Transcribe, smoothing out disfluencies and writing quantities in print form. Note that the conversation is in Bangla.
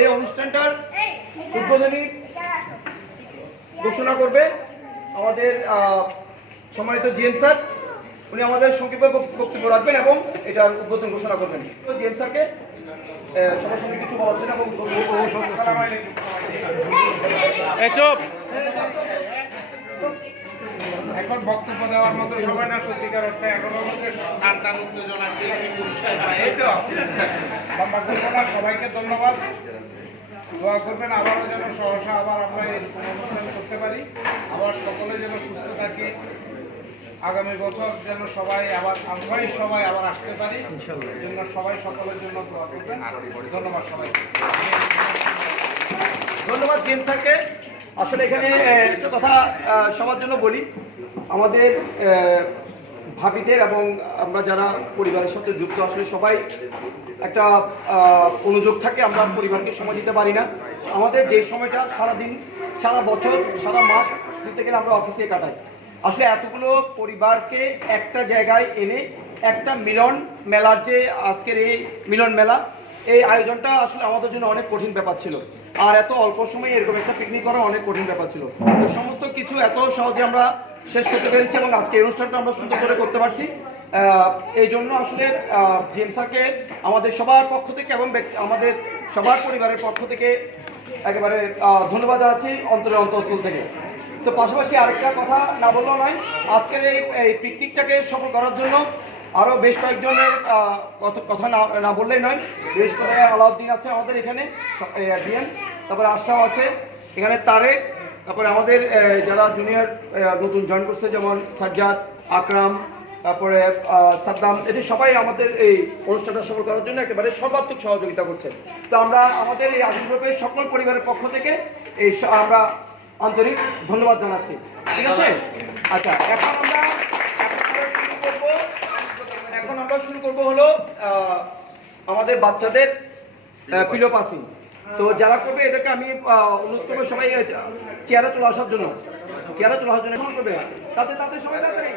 এই অনুষ্ঠানটার উদ্বোধনী ঘোষণা করবে আমাদের সম্মানিত জিএম স্যার। উনি আমাদের সংক্ষেপে বক্তব্য রাখবেন এবং এটার উদ্বোধন ঘোষণা করবেন। তো জিএম স্যারকে সবার সঙ্গে কিছু বলার জন্য এবং এখন বক্তব্য দেওয়ার মতো সময় না, সত্যিকার অর্থে এখনো টান উত্তেজনা এই তো সবাইকে ধন্যবাদ। দোয়া করবেন আবারও যেন সহসা আবার আমরা এরকম অনুষ্ঠান করতে পারি, আবার সকলে যেন সুস্থ থাকি, আগামী বছর যেন সবাই আবার আমরাই সবাই আবার আসতে পারি। জন্য সবাই সকলের জন্য দোয়া করবেন। ধন্যবাদ সবাইকে। ধন্যবাদ জিএম স্যারকে। আসলে এখানে একটা কথা সবার জন্য বলি, আমাদের ভাবিদের এবং আমরা যারা পরিবারের সাথে যুক্ত আসলে সবাই একটা অনুযোগ থাকে, আমরা পরিবারকে সময় দিতে পারি না। আমাদের যে সময়টা সারাদিন, সারা বছর, সারা মাস দিতে গেলে আমরা অফিসে কাটাই। আসলে এতগুলো পরিবারকে একটা জায়গায় এনে একটা মিলন মেলার যে আজকের এই মিলন মেলা, এই আয়োজনটা আসলে আমাদের জন্য অনেক কঠিন ব্যাপার ছিল। আর এত অল্প সময়ে এরকম একটা পিকনিক করা অনেক কঠিন ব্যাপার ছিল। তো সমস্ত কিছু এত সহজে আমরা শেষ করতে পেরেছি এবং আজকে এই অনুষ্ঠানটা আমরা সুন্দর করে করতে পারছি। এই জন্য আসলে জিএম স্যারকে আমাদের সবার পক্ষ থেকে এবং আমাদের সবার পরিবারের পক্ষ থেকে একেবারে ধন্যবাদ জানাচ্ছি অন্তরের অন্তঃস্থল থেকে। তো পাশাপাশি আরেকটা কথা না বললেও নয়, আজকের এই পিকনিকটাকে সফল করার জন্য আরও বেশ কয়েকজনের কথা না বললেই নয়। বিশেষ করে আলাউদ্দিন আছে আমাদের এখানে ডিএম, তারপরে আশরাফ আছে এখানে, তারেক, তারপরে আমাদের যারা জুনিয়র নতুন জয়েন করছে যেমন সাজ্জাদ, আকরাম, তারপরে সাদ্দাম, এদের সবাই আমাদের এই অনুষ্ঠানটা সফল করার জন্য একেবারে সর্বাত্মক সহযোগিতা করছে। তো আমরা আমাদের এই আজিম গ্রুপের সকল পরিবারের পক্ষ থেকে এই আমরা আন্তরিক ধন্যবাদ জানাচ্ছি। ঠিক আছে? আচ্ছা, এখন আমরা শুরু করবো হলো আমাদের বাচ্চাদের পিলো পাসিং। তো যারা করবে এদেরকে আমি অনুরোধ করবো সবাই চেয়ারে চলে আসার জন্য, করবে তাতে সবাই তাড়াতাড়ি।